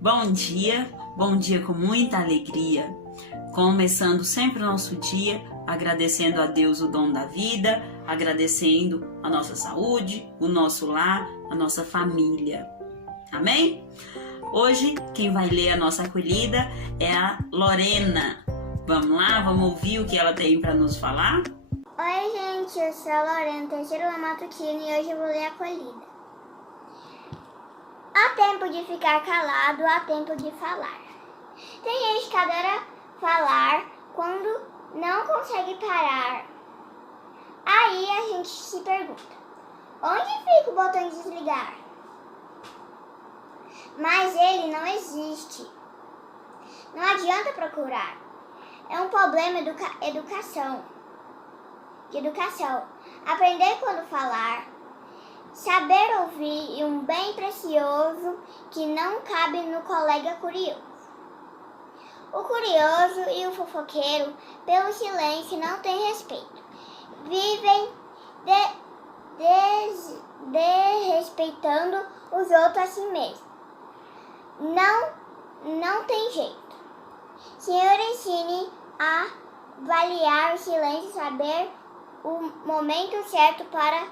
Bom dia com muita alegria, começando sempre o nosso dia, agradecendo a Deus o dom da vida, agradecendo a nossa saúde, o nosso lar, a nossa família. Amém? Hoje, quem vai ler a nossa acolhida é a Lorena. Vamos lá, vamos ouvir o que ela tem para nos falar? Oi, gente, eu sou a Lorena, terceiro ano matutino, e hoje eu vou ler a acolhida. Há tempo de ficar calado, há tempo de falar. Tem gente que adora falar quando não consegue parar. Aí a gente se pergunta, onde fica o botão de desligar? Mas ele não existe. Não adianta procurar. É um problema de educação. Aprender quando falar, saber ouvir e um bem precioso que não cabe no colega curioso. O curioso e o fofoqueiro, pelo silêncio, não têm respeito. Vivem desrespeitando os outros a si mesmo. Não tem jeito. Senhor, ensine a avaliar o silêncio, saber o momento certo para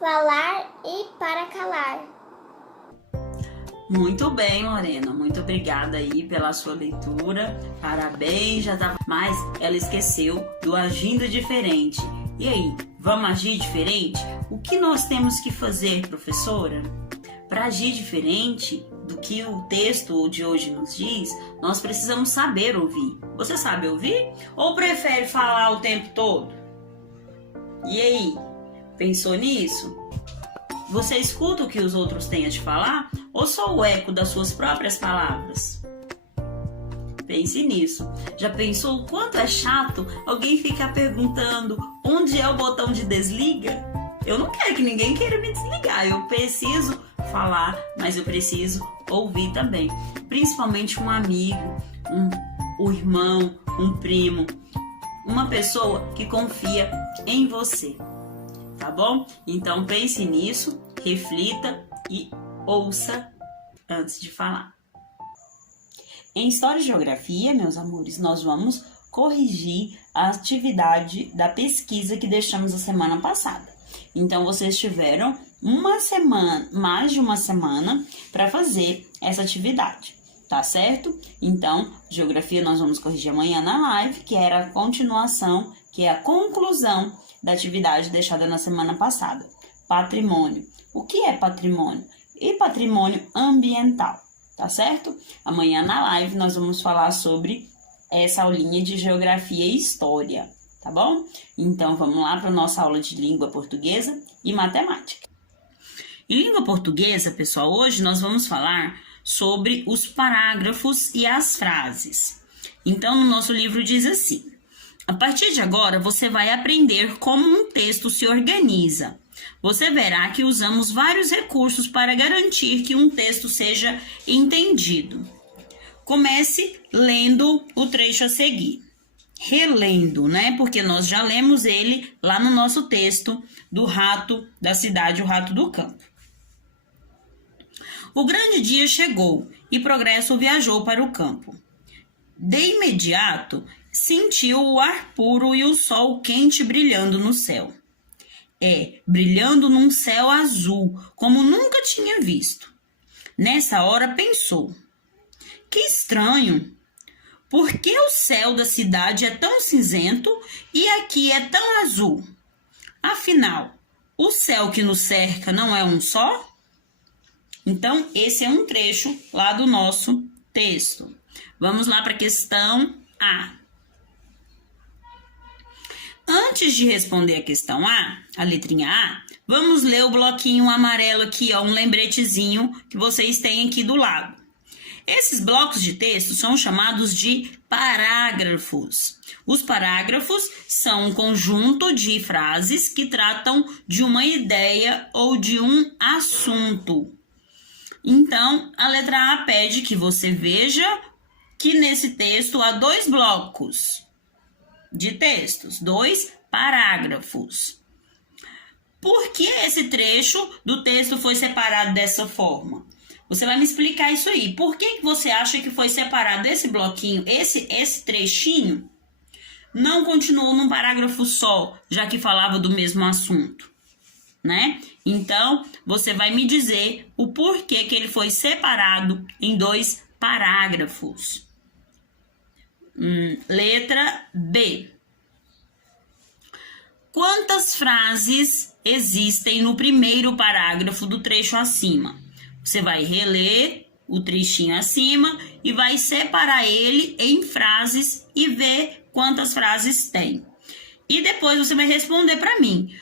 falar e para calar. Muito bem, Lorena, muito obrigada aí pela sua leitura, parabéns, mas ela esqueceu do agindo diferente. E aí, vamos agir diferente? O que nós temos que fazer, professora? Para agir diferente do que o texto de hoje nos diz, nós precisamos saber ouvir. Você sabe ouvir? Ou prefere falar o tempo todo? E aí, pensou nisso? Você escuta o que os outros têm a te falar ou só o eco das suas próprias palavras? Pense nisso. Já pensou o quanto é chato alguém ficar perguntando onde é o botão de desliga? Eu não quero que ninguém queira me desligar. Eu preciso falar, mas eu preciso ouvir também. Principalmente um amigo, um irmão, um primo, uma pessoa que confia em você. Tá bom? Então pense nisso, reflita e ouça antes de falar. Em História e Geografia, meus amores, nós vamos corrigir a atividade da pesquisa que deixamos a semana passada. Então, vocês tiveram mais de uma semana para fazer essa atividade, tá certo? Então, Geografia nós vamos corrigir amanhã na live, que era a continuação, que é a conclusão da atividade deixada na semana passada. Patrimônio. O que é patrimônio? E patrimônio ambiental, tá certo? Amanhã na live nós vamos falar sobre essa aulinha de Geografia e História, tá bom? Então vamos lá para a nossa aula de língua portuguesa e matemática. Em língua portuguesa, pessoal, hoje nós vamos falar sobre os parágrafos e as frases. Então, no nosso livro diz assim: a partir de agora, você vai aprender como um texto se organiza. Você verá que usamos vários recursos para garantir que um texto seja entendido. Comece lendo o trecho a seguir. Relendo, né? Porque nós já lemos ele lá no nosso texto do rato da cidade, o rato do campo. O grande dia chegou e Progresso viajou para o campo. De imediato, sentiu o ar puro e o sol quente brilhando no céu. Brilhando num céu azul, como nunca tinha visto. Nessa hora pensou: que estranho! Por que o céu da cidade é tão cinzento e aqui é tão azul? Afinal, o céu que nos cerca não é um só? Então, esse é um trecho lá do nosso texto. Vamos lá para a questão A. Antes de responder a questão a letrinha A, vamos ler o bloquinho amarelo aqui, ó, um lembretezinho que vocês têm aqui do lado. Esses blocos de texto são chamados de parágrafos. Os parágrafos são um conjunto de frases que tratam de uma ideia ou de um assunto. Então, a letra A pede que você veja que nesse texto há 2 blocos de textos, 2 parágrafos. por que esse trecho do texto foi separado dessa forma? Você vai me explicar isso aí. Por que você acha que foi separado esse bloquinho, esse trechinho, não continuou num parágrafo só, já que falava do mesmo assunto, né? Então, você vai me dizer o porquê que ele foi separado em 2 parágrafos. Letra B. Quantas frases existem no primeiro parágrafo do trecho acima? Você vai reler o trechinho acima e vai separar ele em frases e ver quantas frases tem. E depois você vai responder para mim.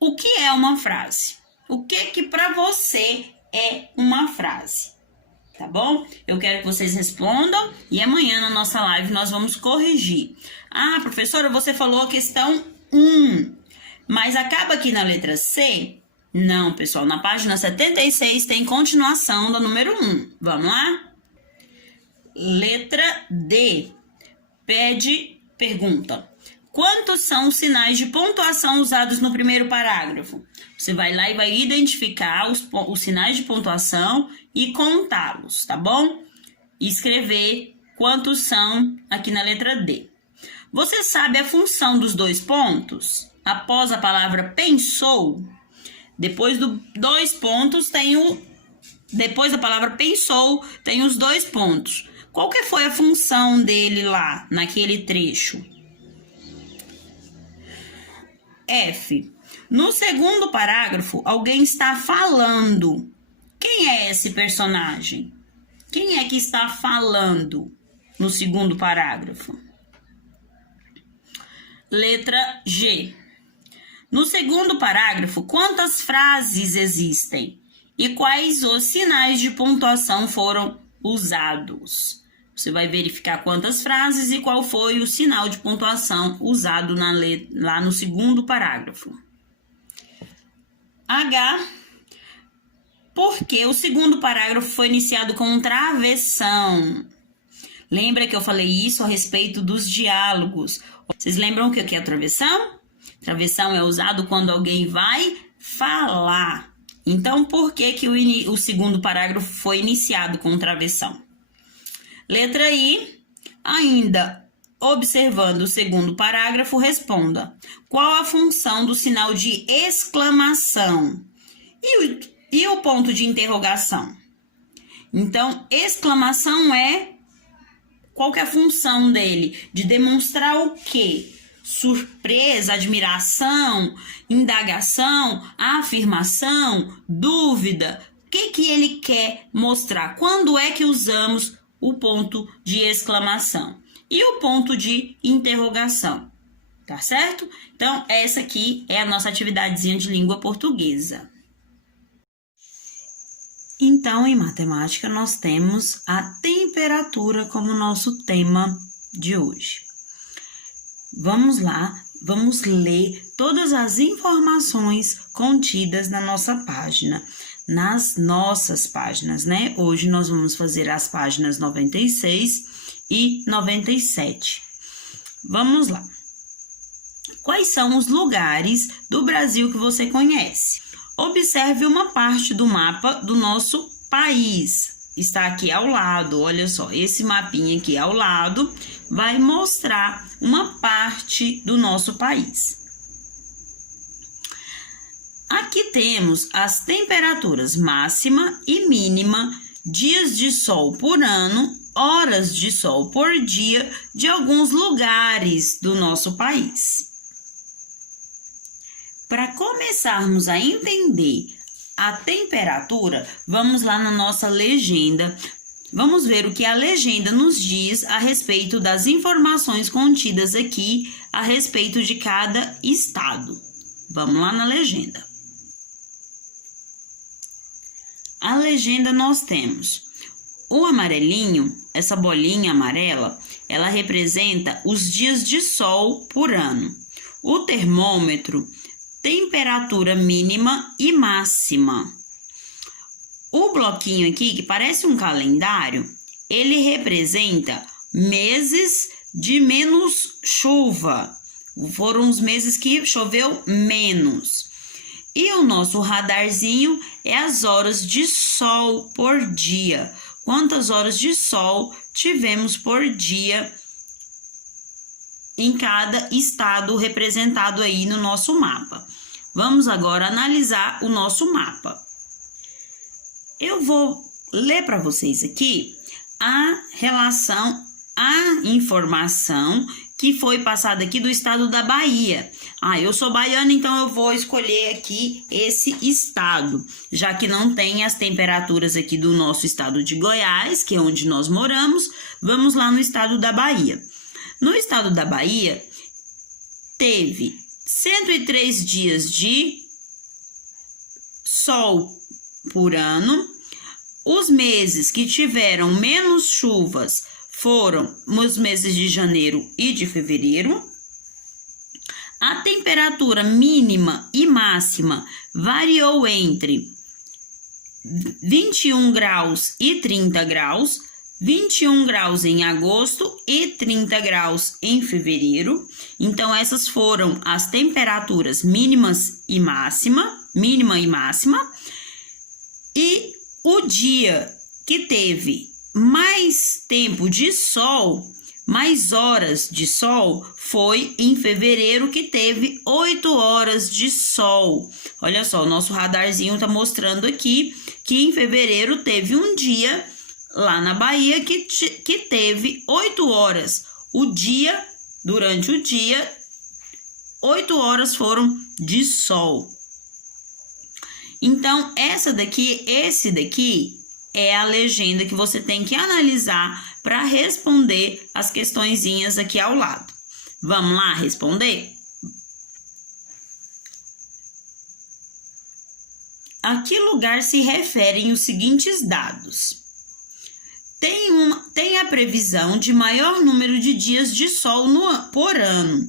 O que é uma frase? O que para você é uma frase? Tá bom? Eu quero que vocês respondam e amanhã na nossa live nós vamos corrigir. Ah, professora, você falou a questão 1, mas acaba aqui na letra C? Não, pessoal, na página 76 tem continuação da número 1. Vamos lá? Letra D. Pergunta. Quantos são os sinais de pontuação usados no primeiro parágrafo? Você vai lá e vai identificar os sinais de pontuação e contá-los, tá bom? E escrever quantos são aqui na letra D. Você sabe a função dos 2 pontos? Após a palavra pensou, depois do 2 pontos depois da palavra pensou, tem os 2 pontos. Qual que foi a função dele lá, naquele trecho? F. No segundo parágrafo, alguém está falando. Quem é esse personagem? Quem é que está falando no segundo parágrafo? Letra G. No segundo parágrafo, quantas frases existem? E quais os sinais de pontuação foram usados? Você vai verificar quantas frases e qual foi o sinal de pontuação usado lá no segundo parágrafo. H. Porque o segundo parágrafo foi iniciado com travessão? Lembra que eu falei isso a respeito dos diálogos? Vocês lembram o que é travessão? Travessão é usado quando alguém vai falar. Então, por que o segundo parágrafo foi iniciado com travessão? Letra I. Ainda observando o segundo parágrafo, responda. Qual a função do sinal de exclamação? E o ponto de interrogação? Então, exclamação qual que é a função dele? De demonstrar o quê? Surpresa, admiração, indagação, afirmação, dúvida. O que ele quer mostrar? Quando é que usamos o ponto de exclamação? E o ponto de interrogação? Tá certo? Então, essa aqui é a nossa atividadezinha de língua portuguesa. Então, em matemática, nós temos a temperatura como nosso tema de hoje. Vamos lá, vamos ler todas as informações contidas na nossa página, nas nossas páginas, né? Hoje nós vamos fazer as páginas 96 e 97. Vamos lá. Quais são os lugares do Brasil que você conhece? Observe uma parte do mapa do nosso país. Está aqui ao lado, olha só, esse mapinha aqui ao lado vai mostrar uma parte do nosso país. Aqui temos as temperaturas máxima e mínima, dias de sol por ano, horas de sol por dia de alguns lugares do nosso país. Para começarmos a entender a temperatura, vamos lá na nossa legenda. Vamos ver o que a legenda nos diz a respeito das informações contidas aqui a respeito de cada estado. Vamos lá na legenda. A legenda nós temos o amarelinho, essa bolinha amarela, ela representa os dias de sol por ano. O termômetro, temperatura mínima e máxima. O bloquinho aqui, que parece um calendário, ele representa meses de menos chuva. Foram os meses que choveu menos. E o nosso radarzinho é as horas de sol por dia. Quantas horas de sol tivemos por dia em cada estado representado aí no nosso mapa. Vamos agora analisar o nosso mapa. Eu vou ler para vocês aqui a relação, a informação que foi passada aqui do estado da Bahia. Eu sou baiana, então eu vou escolher aqui esse estado, já que não tem as temperaturas aqui do nosso estado de Goiás, que é onde nós moramos. Vamos lá no estado da Bahia. No estado da Bahia, teve 103 dias de sol por ano. Os meses que tiveram menos chuvas foram os meses de janeiro e de fevereiro. A temperatura mínima e máxima variou entre 21 graus e 30 graus, 21 graus em agosto e 30 graus em fevereiro. Então, essas foram as temperaturas mínimas e máxima, mínima e máxima. E o dia que teve mais tempo de sol, mais horas de sol, foi em fevereiro, que teve 8 horas de sol. Olha só, o nosso radarzinho tá mostrando aqui que em fevereiro teve um dia lá na Bahia que teve 8 horas. Durante o dia, 8 horas foram de sol. Então, esse daqui é a legenda que você tem que analisar para responder as questõezinhas aqui ao lado. Vamos lá responder? A que lugar se referem os seguintes dados? Tem a previsão de maior número de dias de sol por ano.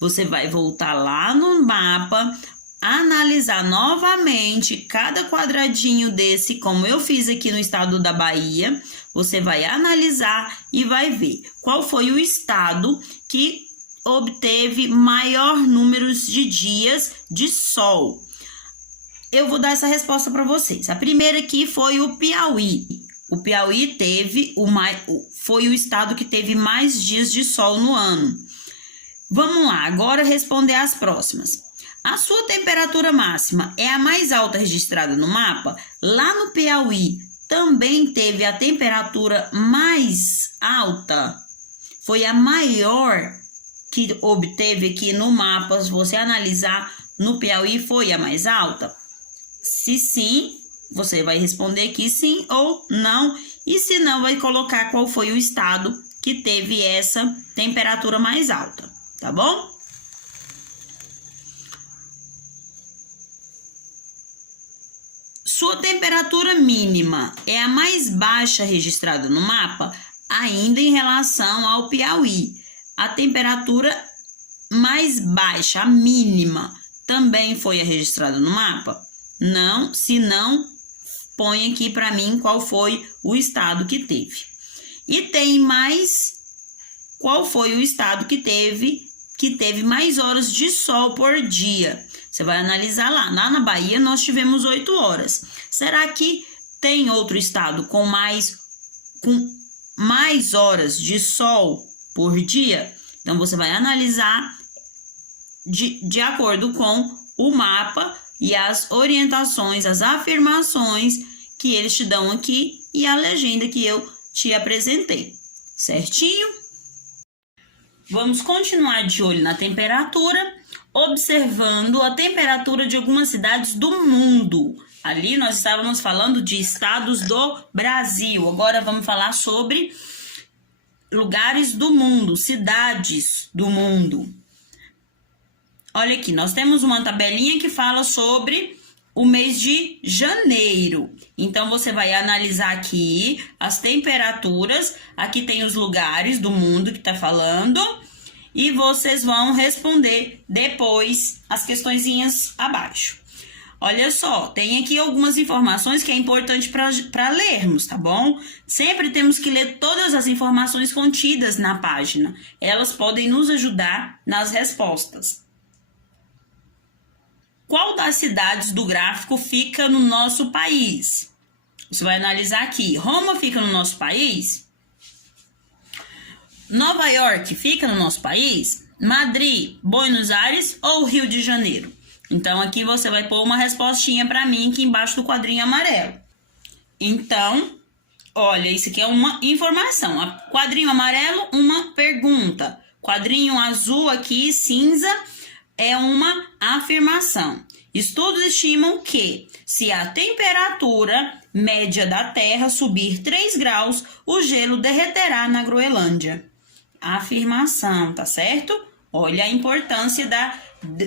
Você vai voltar lá no mapa, analisar novamente cada quadradinho desse, como eu fiz aqui no estado da Bahia. Você vai analisar e vai ver qual foi o estado que obteve maior número de dias de sol. Eu vou dar essa resposta para vocês. A primeira aqui foi o Piauí. O Piauí foi o estado que teve mais dias de sol no ano. Vamos lá, agora responder as próximas. A sua temperatura máxima é a mais alta registrada no mapa? Lá no Piauí também teve a temperatura mais alta? Foi a maior que obteve aqui no mapa, se você analisar, no Piauí foi a mais alta? Se sim, você vai responder aqui sim ou não. E se não, vai colocar qual foi o estado que teve essa temperatura mais alta, tá bom? Sua temperatura mínima é a mais baixa registrada no mapa? Ainda em relação ao Piauí, a temperatura mais baixa, a mínima, também foi a registrada no mapa? Não, se não, põe aqui para mim qual foi o estado que teve. E tem mais, qual foi o estado que teve mais horas de sol por dia? Você vai analisar lá. Lá na Bahia nós tivemos 8 horas. Será que tem outro estado com mais horas de sol por dia? Então você vai analisar de acordo com o mapa e as orientações, as afirmações que eles te dão aqui e a legenda que eu te apresentei, certinho? Vamos continuar de olho na temperatura, observando a temperatura de algumas cidades do mundo. Ali nós estávamos falando de estados do Brasil. Agora vamos falar sobre lugares do mundo, cidades do mundo. Olha aqui, nós temos uma tabelinha que fala sobre o mês de janeiro. Então, você vai analisar aqui as temperaturas. Aqui tem os lugares do mundo que está falando. E vocês vão responder depois as questõezinhas abaixo. Olha só, tem aqui algumas informações que é importante para lermos, tá bom? Sempre temos que ler todas as informações contidas na página. Elas podem nos ajudar nas respostas. qual das cidades do gráfico fica no nosso país? Você vai analisar aqui. Roma fica no nosso país? Nova York fica no nosso país? Madrid, Buenos Aires ou Rio de Janeiro? Então, aqui você vai pôr uma respostinha para mim aqui embaixo do quadrinho amarelo. Então, olha, isso aqui é uma informação. Quadrinho amarelo, uma pergunta. Quadrinho azul aqui, cinza, é uma afirmação. Estudos estimam que, se a temperatura média da Terra subir 3 graus, o gelo derreterá na Groenlândia. Afirmação, tá certo? Olha a importância da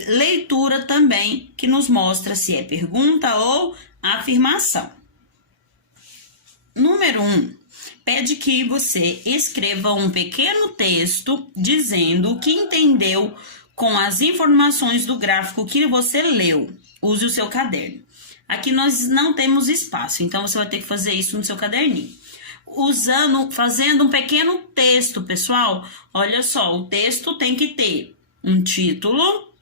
leitura também, que nos mostra se é pergunta ou afirmação. Número 1. Pede que você escreva um pequeno texto dizendo o que entendeu com as informações do gráfico que você leu. Use o seu caderno. Aqui nós não temos espaço, então você vai ter que fazer isso no seu caderninho. Fazendo um pequeno texto, pessoal. Olha só, o texto tem que ter um título,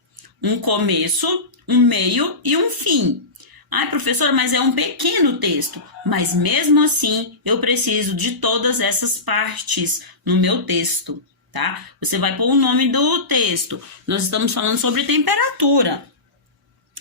um começo, um meio e um fim. Ai, professor, mas é um pequeno texto. Mas mesmo assim, eu preciso de todas essas partes no meu texto, tá? Você vai pôr o nome do texto. Nós estamos falando sobre temperatura.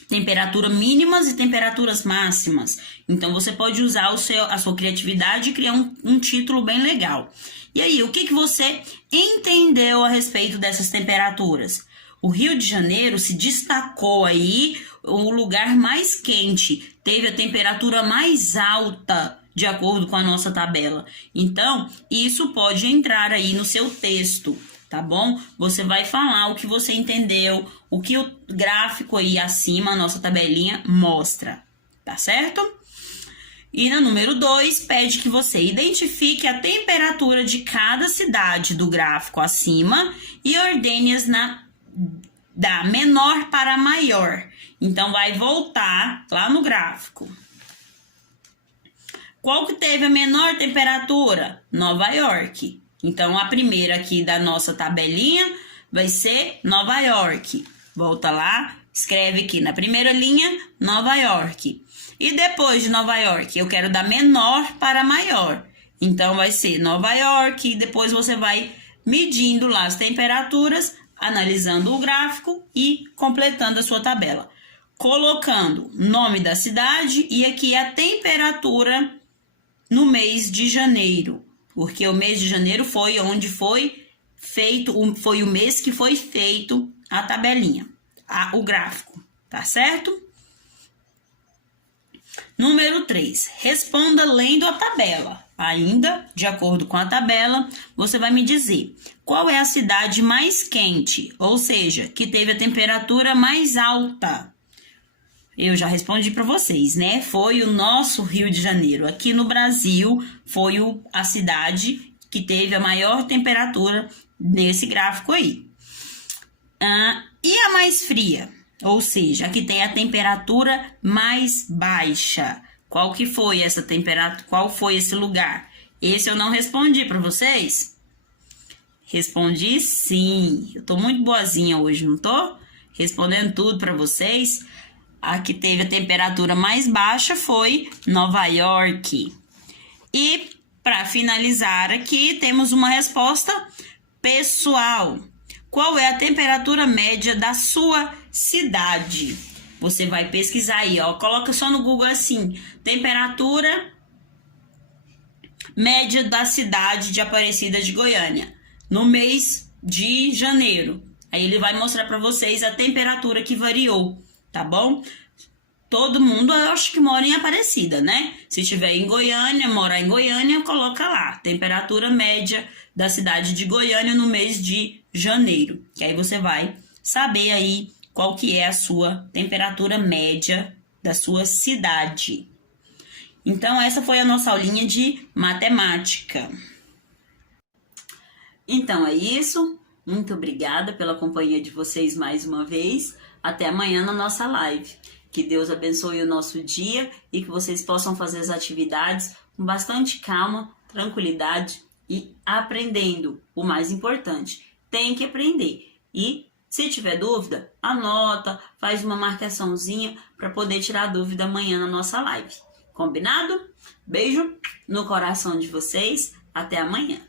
Temperatura mínimas e temperaturas máximas. Então, você pode usar a sua criatividade e criar um título bem legal. E aí, o que você entendeu a respeito dessas temperaturas? O Rio de Janeiro se destacou aí, o lugar mais quente, teve a temperatura mais alta, de acordo com a nossa tabela. Então, isso pode entrar aí no seu texto, tá bom? Você vai falar o que você entendeu, o que o gráfico aí acima, a nossa tabelinha, mostra, tá certo? E no número 2, pede que você identifique a temperatura de cada cidade do gráfico acima e ordene-as da menor para a maior. Então, vai voltar lá no gráfico. Qual que teve a menor temperatura? Nova York. Então, a primeira aqui da nossa tabelinha vai ser Nova York. Volta lá, escreve aqui na primeira linha, Nova York. E depois de Nova York, eu quero da menor para a maior. Então, vai ser Nova York e depois você vai medindo lá as temperaturas, analisando o gráfico e completando a sua tabela. Colocando nome da cidade e aqui a temperatura no mês de janeiro. Porque o mês de janeiro foi onde foi o mês que foi feito a tabelinha, o gráfico, tá certo? Número 3, responda lendo a tabela. Ainda, de acordo com a tabela, você vai me dizer qual é a cidade mais quente, ou seja, que teve a temperatura mais alta. Eu já respondi para vocês, né? Foi o nosso Rio de Janeiro. Aqui no Brasil, foi a cidade que teve a maior temperatura nesse gráfico aí. E a mais fria? Ou seja, aqui tem a temperatura mais baixa. Qual que foi essa temperatura? Qual foi esse lugar? Esse eu não respondi para vocês? Respondi sim. Eu tô muito boazinha hoje, não tô? Respondendo tudo para vocês. A que teve a temperatura mais baixa foi Nova York. E para finalizar aqui, temos uma resposta pessoal. Qual é a temperatura média da sua cidade? Você vai pesquisar aí, ó. Coloca só no Google assim, temperatura média da cidade de Aparecida de Goiânia, no mês de janeiro. Aí ele vai mostrar para vocês a temperatura que variou, tá bom? Todo mundo, eu acho que mora em Aparecida, né? Se estiver em Goiânia, morar em Goiânia, coloca lá, temperatura média da cidade de Goiânia no mês de janeiro. Que aí você vai saber aí qual que é a sua temperatura média da sua cidade. Então, essa foi a nossa aulinha de matemática. Então, é isso. Muito obrigada pela companhia de vocês mais uma vez. Até amanhã na nossa live. Que Deus abençoe o nosso dia e que vocês possam fazer as atividades com bastante calma, tranquilidade e aprendendo. O mais importante, tem que aprender. E Se tiver dúvida, anota, faz uma marcaçãozinha para poder tirar a dúvida amanhã na nossa live. Combinado? Beijo no coração de vocês. Até amanhã.